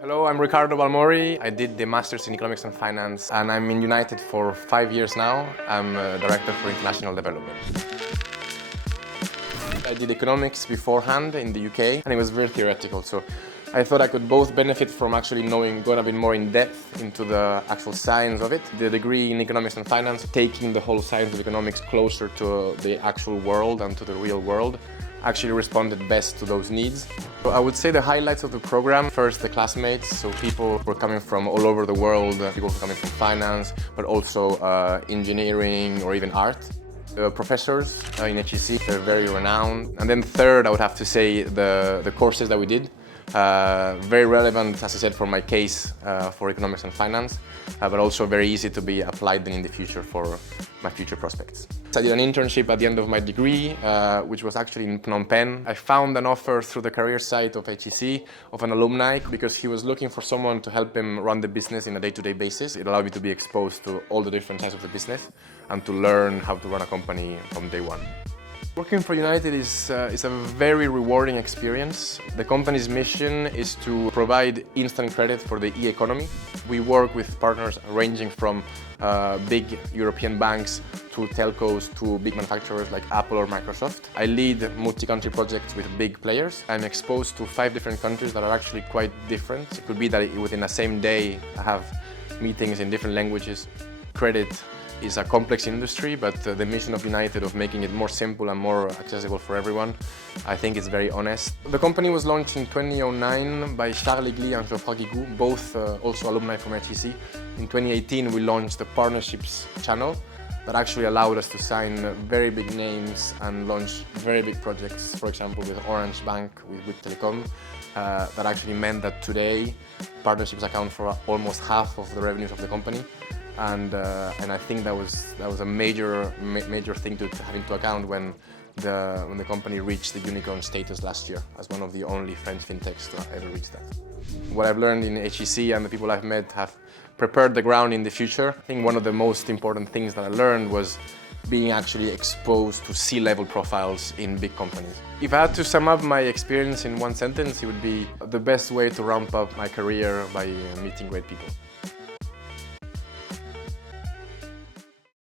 Hello, I'm Ricardo Balmori. I did the Masters in Economics and Finance and I'm in Younited for 5 years now. I'm a Director for International Development. I did economics beforehand in the UK and it was very theoretical, so I thought I could both benefit from actually going a bit more in depth into the actual science of it. The degree in economics and finance, taking the whole science of economics closer to the actual world and to the real world, actually responded best to those needs. So I would say the highlights of the program, first the classmates, so people were coming from all over the world, people were coming from finance, but also engineering or even art. The professors in HEC, they're very renowned. And then third, I would have to say the courses that we did. Very relevant, as I said, for my case for economics and finance, but also very easy to be applied in the future for my future prospects. I did an internship at the end of my degree, which was actually in Phnom Penh. I found an offer through the career site of HEC of an alumni because he was looking for someone to help him run the business in a day-to-day basis. It allowed me to be exposed to all the different sides of the business and to learn how to run a company from day one. Working for Younited is a very rewarding experience. The company's mission is to provide instant credit for the e-economy. We work with partners ranging from big European banks to telcos to big manufacturers like Apple or Microsoft. I lead multi-country projects with big players. I'm exposed to 5 different countries that are actually quite different. It could be that within the same day I have meetings in different languages. Credit is a complex industry, but the mission of Younited of making it more simple and more accessible for everyone, I think it's very honest. The company was launched in 2009 by Charles Egli and Geoffroy Guigou, both also alumni from HEC. In 2018 we launched the partnerships channel that actually allowed us to sign very big names and launch very big projects, for example with Orange Bank, with Telecom, that actually meant that today partnerships account for almost half of the revenues of the company. And I think that was a major thing to have into account when the company reached the unicorn status last year as one of the only French fintechs to ever reach that. What I've learned in HEC and the people I've met have prepared the ground in the future. I think one of the most important things that I learned was being actually exposed to C-level profiles in big companies. If I had to sum up my experience in one sentence, it would be the best way to ramp up my career by meeting great people.